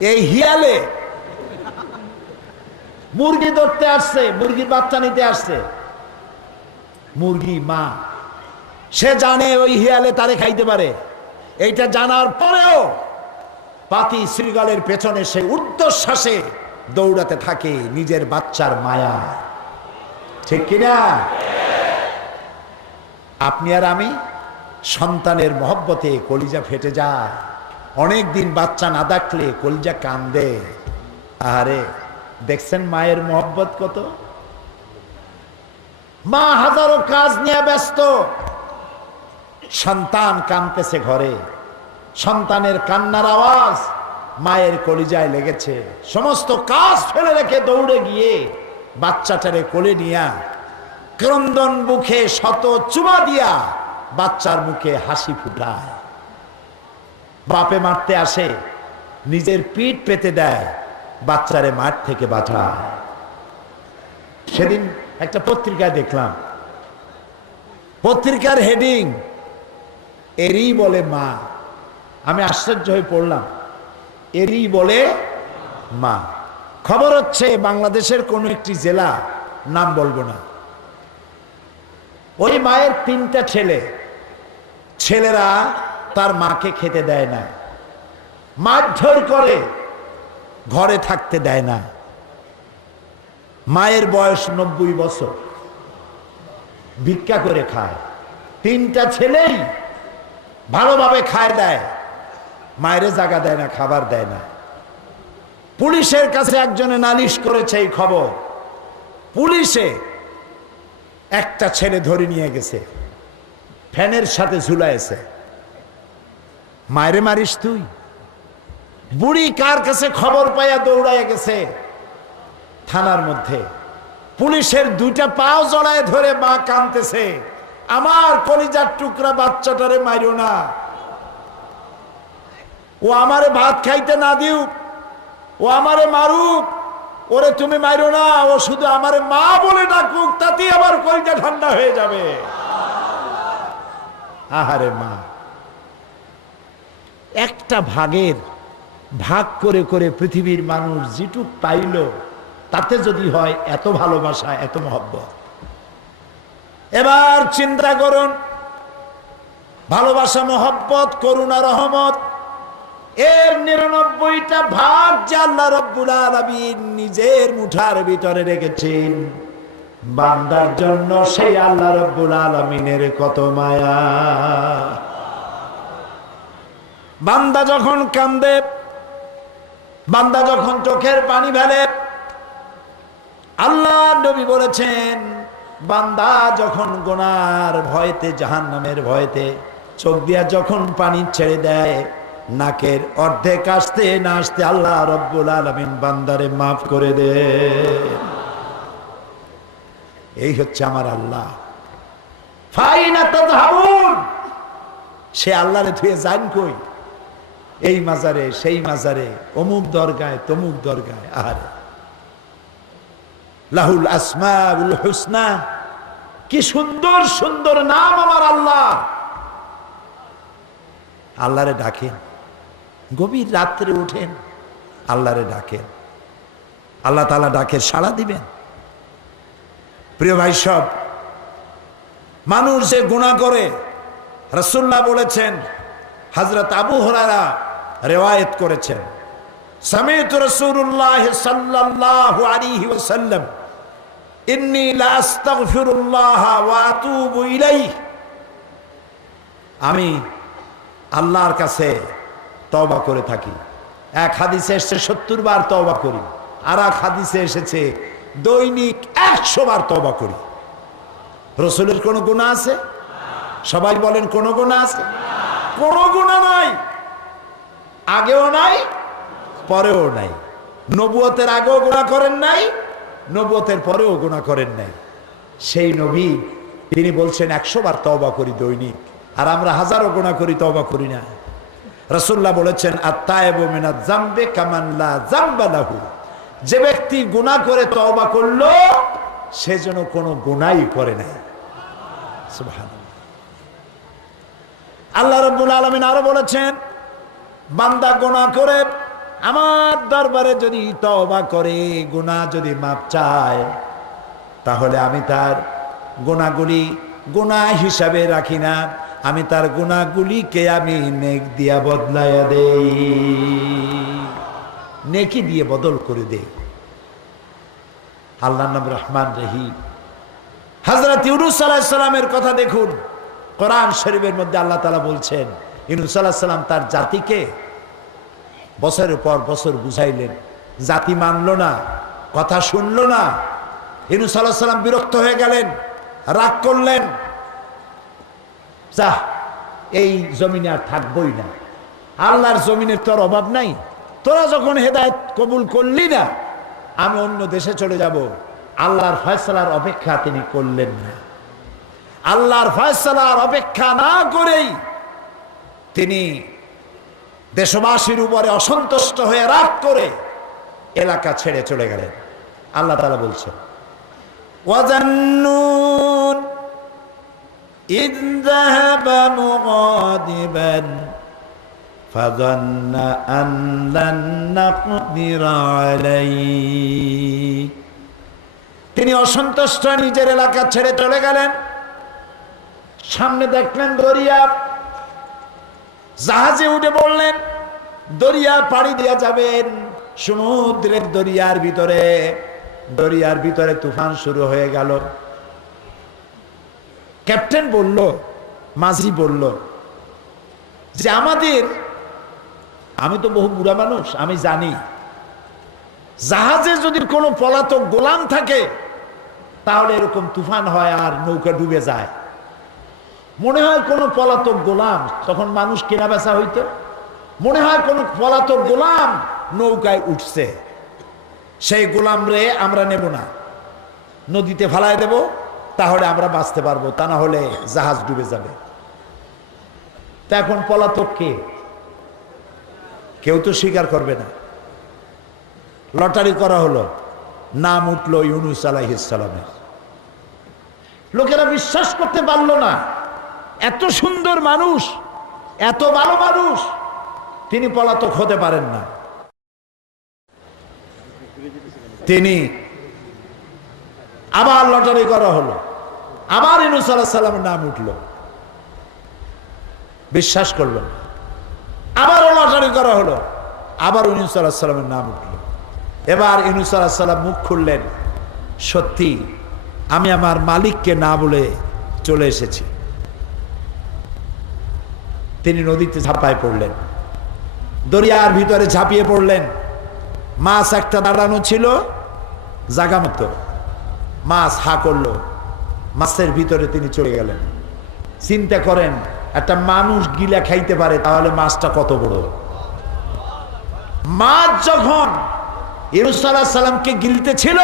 এই হিয়ালে মুরগি ধরতে আসছে, মুরগির বাচ্চা নিতে আসছে। মুরগি মা, সে জানে ওই হিয়ালে তারে খাইতে পারে। এইটা জানার পরেও পাতি শ্রীগালের পেছনে সে ঊর্ধ্বশ্বাসে দৌড়াতে থাকে নিজের বাচ্চার মায়া। ঠিক কিনা? আপনি আর আমি সন্তানের মহব্বতে কলিজা ফেটে যায়। অনেক দিন বাচ্চা না দেখলে কলিজা কান্দে। আরে দেখছেন মায়ের মহব্বত কত। মা হাজারো কাজ নিয়ে ব্যস্ত, সন্তান কাঁদতেছে ঘরে, সন্তানের কান্নার আওয়াজ মায়ের কলিজায় লেগেছে। সমস্ত কাজ ফেলে রেখে দৌড়ে গিয়ে বাচ্চাটারে কোলে নিয়া ক্রন্দন মুখে শত চুমা দিয়া বাচ্চার মুখে হাসি ফুটায়। বাপে মারতে আসে, নিজের পিঠ পেতে দেয়, বাচ্চারে মাঠ থেকে বাঁচায়। সেদিন একটা পত্রিকায় দেখলাম, পত্রিকার হেডিং এরই বলে মা। আমি আশ্চর্য হয়ে পড়লাম, এরই বলে মা। খবর হচ্ছে বাংলাদেশের কোন একটি জেলা, নাম বলবো না, ওই মায়ের 3টা ছেলে, ছেলেরা তার মাকে খেতে দেয় না, মারধর করে, ঘরে থাকতে দেয় না। মায়ের বয়স 90 বছর, ভিক্ষা করে খায়। 3টা ছেলেই ভালোভাবে খায় দেয়, মায়ের জায়গা দেয় না, খাবার দেয় না। পুলিশের কাছে একজনে নালিশ করেছে এই খবর। পুলিশে একটা ছেলে ধরে নিয়ে গেছে, ফ্যানের সাথে ঝুলাইছে। মায়েরে মারিস তুই? বুড়ি কার কাছে খবর পাইয়া দৌড়াইয়া গেছে থানার মধ্যে। পুলিশের 2টা পাও জড়ায় ধরে মা কাঁদতেছে, আমার কলিজার টুকরা বাচ্চাটারে মাইরো না, ও আমারে ভাত খাইতে না দিউক, ও আমারে মারুক, ওরে তুমি মাইরো না, ও শুধু আমারে মা বলে ডাকুক, তাতেই আমার কলিজা ঠান্ডা হয়ে যাবে। আহারে মা, একটা ভাগের ভাগ করে করে পৃথিবীর মানুষ যেটুক পাইল, তাতে যদি হয় এত ভালোবাসা, এত মহব্বত। এবার চিন্তা করুন, ভালোবাসা, মহব্বত, করুণা, রহমত, এর 99টা ভাগ যে আল্লাহ রাব্বুল আলামিন নিজের মুঠার ভিতরে রেখেছেন বান্দার জন্য, সেই আল্লাহ রাব্বুল আলামিনের কত মায়া। বান্দা যখন কান্দে, বান্দা যখন চোখের পানি ফেলে, আল্লাহ নবী বলেছেন, বান্দা যখন গুনার ভয়তে, জাহান্নামের ভয়তে চোখ দিয়া যখন পানি ছেড়ে দেয়, নাকের অর্ধেক আসতে না আসতে আল্লাহ রাব্বুল আলামিন বান্দারে মাফ করে দে। এই হচ্ছে আমার আল্লাহ। ফাইনা তাযহাবুন, সে আল্লাহরে ধুয়ে যান কই? এই মাজারে, সেই মাজারে, অমুক দরগায়, তমুক দরগায়। আরে লাহুল আসমাউল হুসনা, কি সুন্দর সুন্দর নাম আমার আল্লাহ। আল্লাহরে ডাকেন, গভীর রাত্রে উঠেন, আল্লাহরে ডাকেন, আল্লাহ তাআলা ডাকে সাড়া দিবেন। প্রিয় ভাই সব, মানুষ যে গুনাহ করে, রাসূলুল্লাহ বলেছেন, হযরত আবু হুরায়রা রিওয়ায়াত করেছেন, সামি'তু রাসূলুল্লাহ সাল্লাল্লাহু আলাইহি ওয়াসাল্লাম ইন্নী লা আস্তাগফিরুল্লাহ ওয়া আতুবু ইলাইহি, আমি আল্লাহর কাছে তওবা করে থাকি। এক হাদিসে এসেছে 70 বার তওবা করি, আর এক হাদিসে এসেছে দৈনিক 100 বার তওবা করি। রাসূলের কোনো গুনাহ আছে? সবাই বলেন, কোনো গুনাহ আছে? কোনো গুনাহ নাই, আগেও নাই, পরেও নাই। নবুয়তের আগেও গুনাহ করেন নাই, নবুয়তের পরেও গুনাহ করেন নাই। সেই নবী তিনি বলছেন 100 বার তওবা করি দৈনিক, আর আমরা হাজারো গুনাহ করি, তওবা করি না। রাসূলুল্লাহ বলেছেন, আত-তায়েবু মিনাজ যামবি কামান লা যামবা লাহু, যে ব্যক্তি গুনাহ করে তওবা করলো, সে যেন কোনো গুনাহই করে নাই। সুবহানাল্লাহ। আল্লাহ রাব্বুল আলামিন আরো বলেছেন, বান্দা গুনাহ করে আমার দরবারে যদি তওবা করে, গুনাহ যদি মাপ চায়, তাহলে আমি তার গুনাহগুলি গুনাহ হিসাবে রাখি না, আমি তার গুনাহগুলিকে আমি নেক দিয়া বদলাইয়া দেই, নেকি দিয়ে বদল করে দেই। আল্লাহর নাম রহমান রহিম। হযরত ইউনূস আলাইহিস সালামের কথা দেখুন, কোরআন শরীফের মধ্যে আল্লাহ তাআলা বলছেন, ইউনূস আলাইহিস সালাম তার জাতিকে বছরের পর বছর বুঝাইলেন, জাতি মানল না, কথা শুনল না। ইউনূস আলাইহিস সালাম বিরক্ত হয়ে গেলেন, রাগ করলেন, যা এই জমিনে আর থাকবই না, আল্লাহর জমিনের তোর অভাব নাই, তোরা যখন হেদায়েত কবুল করলি না, আমি অন্য দেশে চলে যাব। আল্লাহর ফয়সালার অপেক্ষা তিনি করলেন না। আল্লাহর ফয়সালার অপেক্ষা না করেই তিনি দেশবাসীর উপরে অসন্তুষ্ট হয়ে রাগ করে এলাকা ছেড়ে চলে গেলেন। আল্লাহ তাআলা বলছেন, ওয়াজান্নুন ইয যাহাবা মুগাদিবান ফাযান্না আন লান নাকদির আলাইহি। তিনি অসন্তুষ্ট নিজের এলাকা ছেড়ে চলে গেলেন। সামনে দেখলেন দরিয়া, জাহাজে উঠে পড়লেন, দরিয়া পাড়ি দিয়ে যাবেন। সমুদ্রের দরিয়ার ভিতরে তুফান শুরু হয়ে গেল। ক্যাপ্টেন বলল, মাঝি বলল যে আমি তো বহু বুড়া মানুষ, আমি জানি জাহাজে যদি কোনো পলাতক গোলাম থাকে তাহলে এরকম তুফান হয় আর নৌকা ডুবে যায়। মনে হয় কোনো পলাতক গোলাম, তখন মানুষ কেনা বেচা হইতো, মনে হয় কোনো পলাতক গোলাম নৌকায় উঠছে, সেই গোলাম রে আমরা নেব না, নদীতে ফালায় দেব, তাহলে আমরা বাঁচতে পারবো, তা না হলে জাহাজ ডুবে যাবে। তা এখন পলাতক কে? কেউ তো স্বীকার করবে না। লটারি করা হলো, নাম উঠলো ইউনূস আলাইহিস সালামের। লোকেরা বিশ্বাস করতে পারলো না, এত সুন্দর মানুষ, এত ভালো মানুষ, তিনি পলাতক হতে পারেন না। তিনি আবার লটারি করা হলো, আবার ইউনূস আলাইহিস সালামের নাম উঠলো, বিশ্বাস করলো না। আবারও লটারি করা হলো, আবার ইউনূস আলাইহিস সালামের নাম উঠলো। এবার ইউনূস আলাইহিস সালাম মুখ খুললেন, সত্যি আমি আমার মালিককে না বলে চলে এসেছি। তিনি নদীতে ঝাঁপায় পড়লেন, দরিয়ার ভিতরে ঝাঁপিয়ে পড়লেন। মাছ একটা দাঁড়ানো ছিল জাগা মতো, মাছ হা করলো, মাছের ভিতরে তিনি চলে গেলেন। চিন্তা করেন, একটা মানুষ গিলা খাইতে পারে, তাহলে মাছটা কত বড়। মাছ যখন ইউনূস আলাইহিস সালামকে গিলতে ছিল,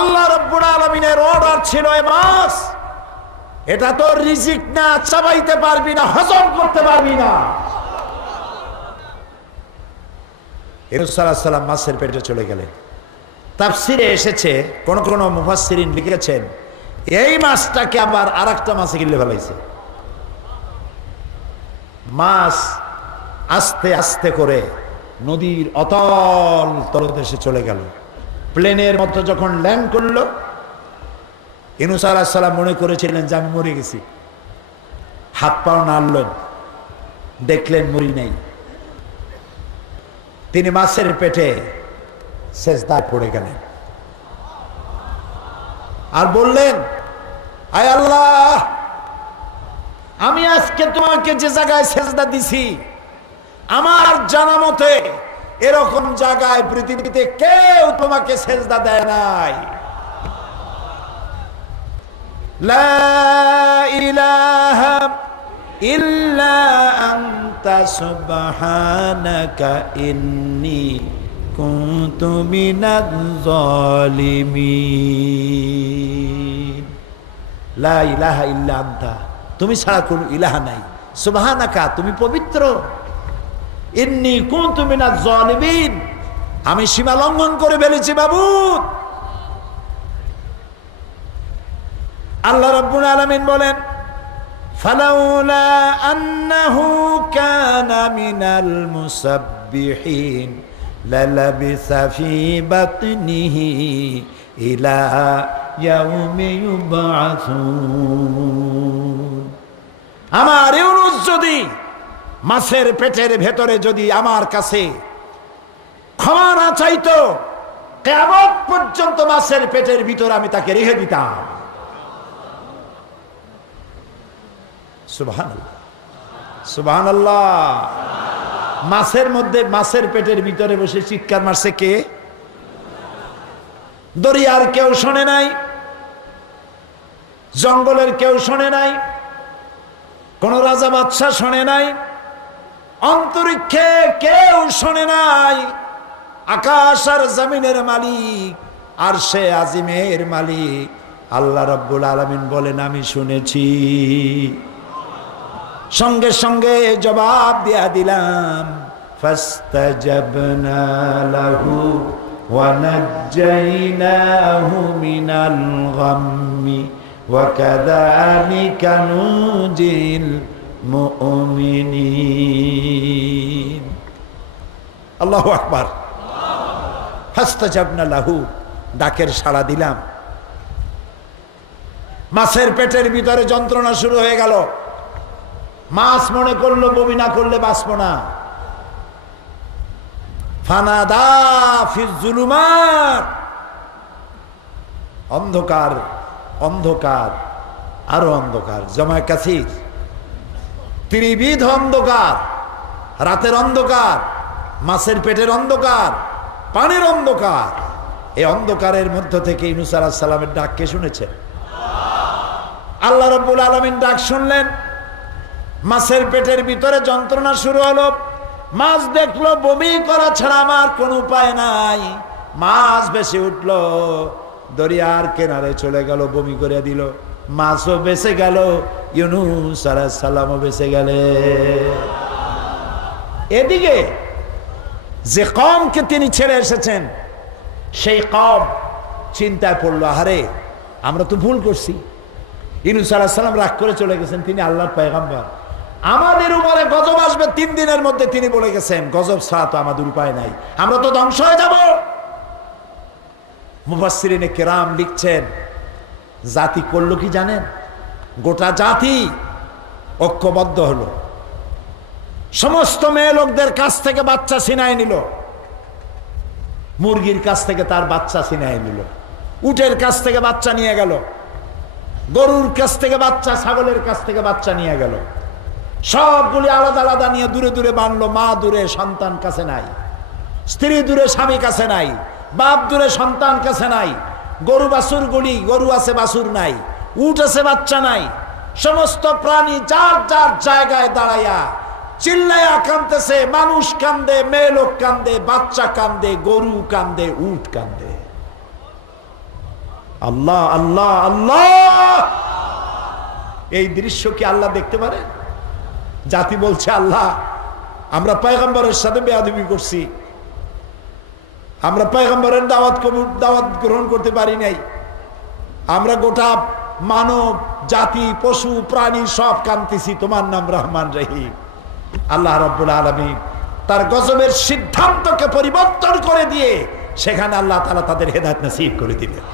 আল্লাহ রাব্বুল আলামিনের অর্ডার ছিল, এ মাছ, এটা তো রিজিক না, চাবাইতে পারবি না, হজম করতে পারবি না। ইউনূস আলাইহিস সালাম মাছের পেটে চলে গেলেন। তাফসিরে এসেছে, কোন কোন মুফাসসিরিন লিখেছেন, এই মাছটাকে আবার আরেকটা মাছে গিলে ফেলাইছে। মাছ আস্তে আস্তে করে নদীর অতল তলদেশে চলে গেল। প্লেনের মতো যখন ল্যান্ড করলো, ইউনূস আলাইহিস সালাম মনে করেছিলেন যে আমি মরে গেছি। হাত পাও নাড়লেন, দেখলেন মরি নাই। তিনি মাছের পেটে সেজদায় পড়ে গেলেন আর বললেন, আয় আল্লাহ, আমি আজকে তোমাকে যে জায়গায় সেজদা দিছি, আমার জানা মতে এরকম জায়গায় পৃথিবীতে কেউ তোমাকে সেজদা দেয় নাই। লা ইলাহা ইল্লা আনতা সুবহানাকা ইন্নী কুনতু মিনাজ জালিমিন। লা ইলাহা ইল্লা আনতা, তুমি ছাড়া কোনো ইলাহা নাই, সুবহানাকা, তুমি পবিত্র, ইন্নী কুনতু মিনাজ জালিমিন, আমি সীমা লঙ্ঘন করে ফেলেছি মাবুদ। আল্লাহ রাব্বুল আলামিন বলেন, ফালাউলা আন্নাহু কানা মিনাল মুসাব্বিহিন মুসবিহিন লালাবিসা ফি বাতনিহি ইলা ইয়াউমি ইউবআসুন। আমার ইউনুস যদি মাছের পেটের ভেতরে যদি আমার কাছে ক্ষমা না চাইতো, কিয়ামত পর্যন্ত মাছের পেটের ভিতরে আমি তাকে রেখে দিতাম। সুবহানাল্লাহ, সুবহানাল্লাহ। মাছের মধ্যে, মাছের পেটের ভিতরে বসে চিৎকার মারছে কে? দরিয়ার কেউ শোনে নাই, জঙ্গলের কেউ শোনে নাই, কোন রাজা বাদশা শোনে নাই, অন্তরিক্ষে কেউ শোনে নাই। আকাশ আর জমিনের মালিক, আরশে আজিমের মালিক আল্লাহ রাব্বুল আলামিন বলেন আমি শুনেছি। সঙ্গে সঙ্গে জবাব দিয়া দিলাম, ফাস্তাজাবনা লাহু ওয়া নাজ্জাইনাহু মিনাল গাম্মি ওয়া কাযালিকা নুজিল মুমিনিন। আল্লাহু আকবার। ফাস্তাজাবনা লাহু, ডাকের সাড়া দিলাম। মাছের পেটের ভিতরে যন্ত্রণা শুরু হয়ে গেল। মাছ মনে করলো বমি না করলে বাঁচব না। ফানাদা ফিজ জুলুমাত, অন্ধকার, অন্ধকার, আরো অন্ধকার, জমায় কাসির, ত্রিবিধ অন্ধকার, রাতের অন্ধকার, মাছের পেটের অন্ধকার, পানির অন্ধকার। এই অন্ধকারের মধ্য থেকে ইউনূস আলাইহিস সালামের ডাক কে শুনেছেন? আল্লাহ রাব্বুল আলামিন ডাক শুনলেন। মাছের পেটের ভিতরে যন্ত্রণা শুরু হলো। মাছ দেখলো বমি করা ছাড়া আমার কোনো উপায় নাই। মাছ বেশি উঠলো, দরিয়ার কিনারে চলে গেল, বমি করে দিল। মাছও বেঁচে গেল, ইউনূস আলাইহিস সালামও বেঁচে গেলে। এদিকে যে কওমকে তিনি ছেড়ে এসেছেন, সেই কওম চিন্তায় পড়লো, আরে আমরা তো ভুল করছি। ইউনূস আলাইহিস সালাম রাগ করে চলে গেছেন, তিনি আল্লাহর পয়গম্বর। আমাদের উপরে গজব আসবে 3 দিনের মধ্যে তিনি বলে গেছেন, গজব ছাড়া তো আমাদের উপায় নাই, আমরা তো ধ্বংস হয়ে যাব। মুফাসসিরিনে কেরাম লিখছেন, জাতি করলো কি জানেন? গোটা জাতি ঐক্যবদ্ধ হলো, সমস্ত মেয়ে লোকদের কাছ থেকে বাচ্চা ছিনায় নিল, মুরগির কাছ থেকে তার বাচ্চা ছিনায় নিল, উটের কাছ থেকে বাচ্চা নিয়ে গেল, গরুর কাছ থেকে বাচ্চা, ছাগলের কাছ থেকে বাচ্চা নিয়ে গেল। সবগুলি আলাদা আলাদা নিয়ে দূরে দূরে বানলো। মা দূরে, সন্তান কাছে নাই। স্ত্রী দূরে, স্বামী কাছে নাই। বাপ দূরে, সন্তান কাছে নাই। গরু বাছুর গুলি, গরু আছে বাছুর নাই। উট আছে বাচ্চা নাই। সমস্ত প্রাণী যার যার জায়গায় দাঁড়াইয়া চিল্লাইয়া কাঁদতেছে। মানুষ কান্দে, মেয়ে লোক কান্দে, বাচ্চা কান্দে, গরু কান্দে, উট কান্দে। আল্লাহ আল্লাহ আল্লাহ। এই দৃশ্য কি আল্লাহ দেখতে পারে? জাতি বলছে, আল্লাহ আমরা পয়গম্বরের সাথে বেয়াদবি করছি, আমরা পয়গম্বরের দাওয়াত গ্রহণ করতে পারি নাই, আমরা গোটা মানব জাতি, পশু প্রাণী সব কাঁদতেছি, তোমার নাম রহমান রহিম। আল্লাহ রাব্বুল আলামিন তার গজবের সিদ্ধান্তকে পরিবর্তন করে দিয়ে সেখানে আল্লাহ তাআলা তাদের হেদায়েত নসিব করে দিলেন।